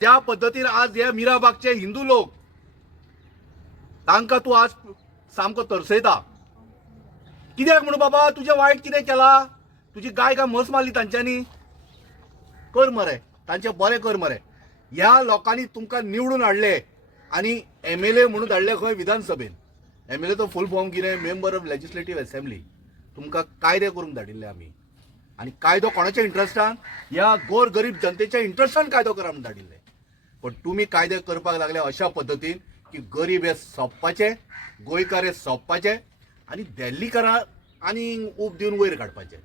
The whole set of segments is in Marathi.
त्या पद्धतीन आज हे मिराबागचे हिंदू लोक तांकां तू आज सामको तरसयता। कित्याक म्हणून बाबा तुझे वायट कितें केला? तुजी गाय काय म्हस मारली तांच्यांनी? कर मरे, तांचे बरें कर मरे। ह्या लोकांनी तुमकां निवडून हाडले आनी MLA म्हणून धाडले खंय विधानसभेन। MLA तो फूल फॉर्म कितें? Member of legislative assembly. तुमकां कायदे करून धाडिल्ले आमी आनी कायदो कोणाच्या इंट्रस्टान? ह्या गोर गरीब जनतेच्या इंट्रस्टान कायदो करा म्हणून धाडिल्ले। पण तुम्ही कायदे करपाक लागले अशा पद्धतीन की गरीब हे सोंपपाचे, गोंयकार हे सोंपपाचे आनी दिल्लीकारां आनी ऊब दिवन वयर काडपाचे।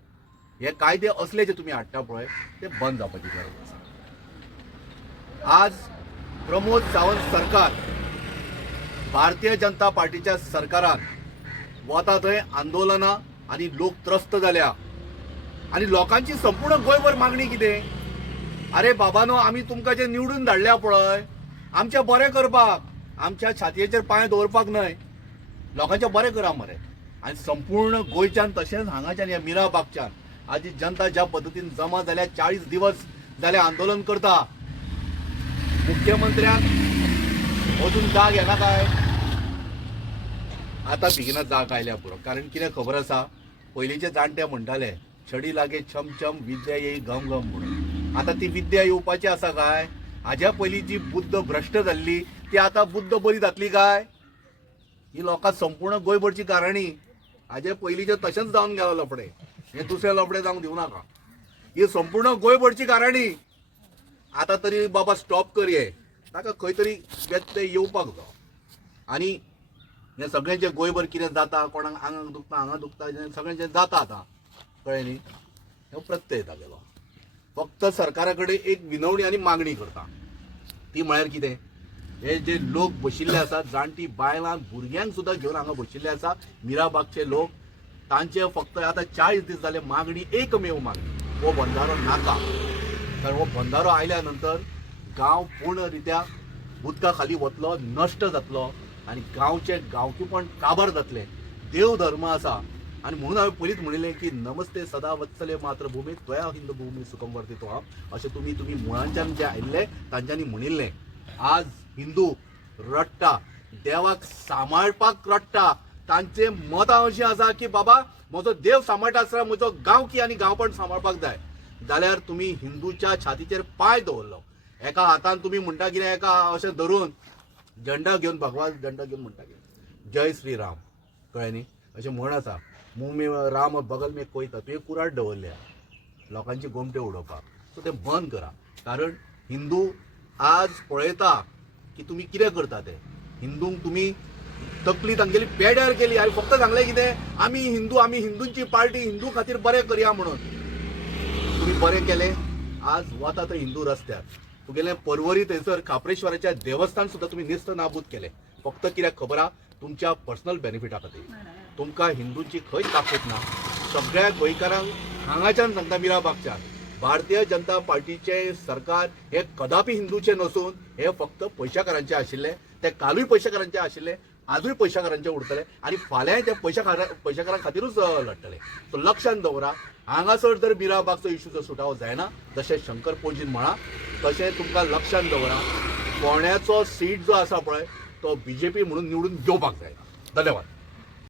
हे कायदे असले जे तुम्ही हाडटा पळय ते बंद जावपाची गरज आसा। आज प्रमोद सावंत सरकार भारतीय जनता पार्टीच्या सरकारान वता थंय आंदोलनां आनी लोक त्रस्त जाल्या आनी लोकांची संपूर्ण गोंयभर मागणी कितें? अरे बाबानो, आमी तुमकां जे निवडून धाडल्या पळय आमचें बरें करपाक, आमच्या छातयेचेर पांय दवरपाक न्हय, लोकांचें बरें करा मरे। आनी संपूर्ण गोंयच्यान तशेंच हांगाच्यान ह्या मिराबागच्यान आज जनता ज्या पद्धतीन जमा जाल्या, 40 दिवस जाले आंदोलन करता। मुख्यमंत्र्याक अजून जाग येना काय? आता बेगिना जाग आयल्या पुरो। कारण कितें खबर आसा, पयलींचे जाणटे म्हणटाले छडी लागे छम छम विद्या येई घम घम म्हणून। आता ती विद्या येवपाची आसा काय? हाज्या पयलीं जी बुद्ध भ्रश्ट जाल्ली ती आता बुद्ध बरी जातली काय? ही लोकां संपूर्ण गोंयभरची कारणी। हाजे पयलींचे तशेंच जावन गेलो लफडे, हे दुसरे लफडे जावंक दिवं नाका। ही संपूर्ण गोंयभरची कारणी। आता तरी बाबा स्टॉप कर हे, ताका खंय तरी व्यत्यय येवपाक जाय। आनी हे सगळ्यांचे गोंयभर कितें जाता, कोणाक आंगाक दुखता, हांगा दुखता, सगळ्यांचे जाता आतां, कळ्ळें न्ही? हो प्रत्यय जालेलो। फक्त सरकारा कडेन एक विनवणी आनी मागणी करता, ती म्हळ्यार कितें? हे जे लोक बशिल्ले आसात, जाणटी बायलां भुरग्यांक सुद्दां घेवन हांगा बशिल्ले आसा मिराबागचे लोक, तांचे फक्त आता 40 दीस जाले मागणी, एकमेव मागणी, हो बंधारो नाका। कारण हो बंधारो आयल्या नंतर गांव पूर्णरित्या उदका खाली वतलो, नश्ट जातलो आनी गांवचे गांवकीपण काबार जातले। देव धर्म आसा आनी म्हणून हांवें पयलींच म्हणिल्लें की नमस्ते सदा वत्सले मातृभूमी त्वया हिंद भूमी सुखम वर्धितो अशें तुम्ही मुळांच्यान जे आयिल्ले तांच्यांनी म्हणिल्लें। आज हिंदू रडटा, देवाक सांबाळपाक रडटा, तांचे मत अशें आसा की बाबा म्हजो देव सांबाळटा आसतना म्हजो गांवकी आनी गांवपण सांबाळपाक जाय। जाल्यार तुम्ही हिंदूच्या छातीचेर पांय दवरलो, एका हातान तुम्ही म्हणटा कितें, एका अशें धरून झेंडा घेवन, भगवा झेंडा घेवन म्हणटा कितें जय श्री राम, कळ्ळें न्ही? अशें म्हण आसा, मुंह में राम बगल में कोयता, तुवें कुराड दवरल्या लोकांचे गोमटे उडोवपाक। सो तें बंद करा। कारण हिंदू आज पळयता की तुम्ही कितें करता ते। हिंदूंक तुम्ही तकली तांगेली पेड्यार केली आनी फक्त सांगलें कितें, आमी हिंदू, आमी हिंदूंची पार्टी, हिंदू खातीर बरें करया म्हणून। तुम्ही बरें केलें, आज वता थंय हिंदू रस्त्यार, तुगेलें पर्वरी थंयसर खापरेश्वराच्या देवस्थान सुद्दां तुम्ही निस्त नाबूद केलें, फक्त कित्याक खबर आहा? तुमच्या पर्सनल बेनिफिटा खातीर। तुमकां हिंदूंची खंयच ताकद ना। सगळ्या गोंयकारांक हांगाच्यान सांगता, मिराबागच्यान भारतीय जनता पार्टीचे सरकार हे कदापि हिंदूचे नसून हे फक्त पयशाकारांचे आशिल्ले। ते कालूय पयशाकारांचे आशिल्ले, आजूय पयशाकारांचे उरतले आनी फाल्यां ते पयशाकारां खातीरूच लढटले। सो लक्षांत दवरा, हांगासर जर मिराबागचो इशू जर सुटावो जायना, जशें शंकर पणजीन म्हणा तशें तुमकां लक्षांत दवरा, फोंड्याचो सीट जो आसा पळय तो BJP म्हणून निवडून घेवपाक जाय। धन्यवाद।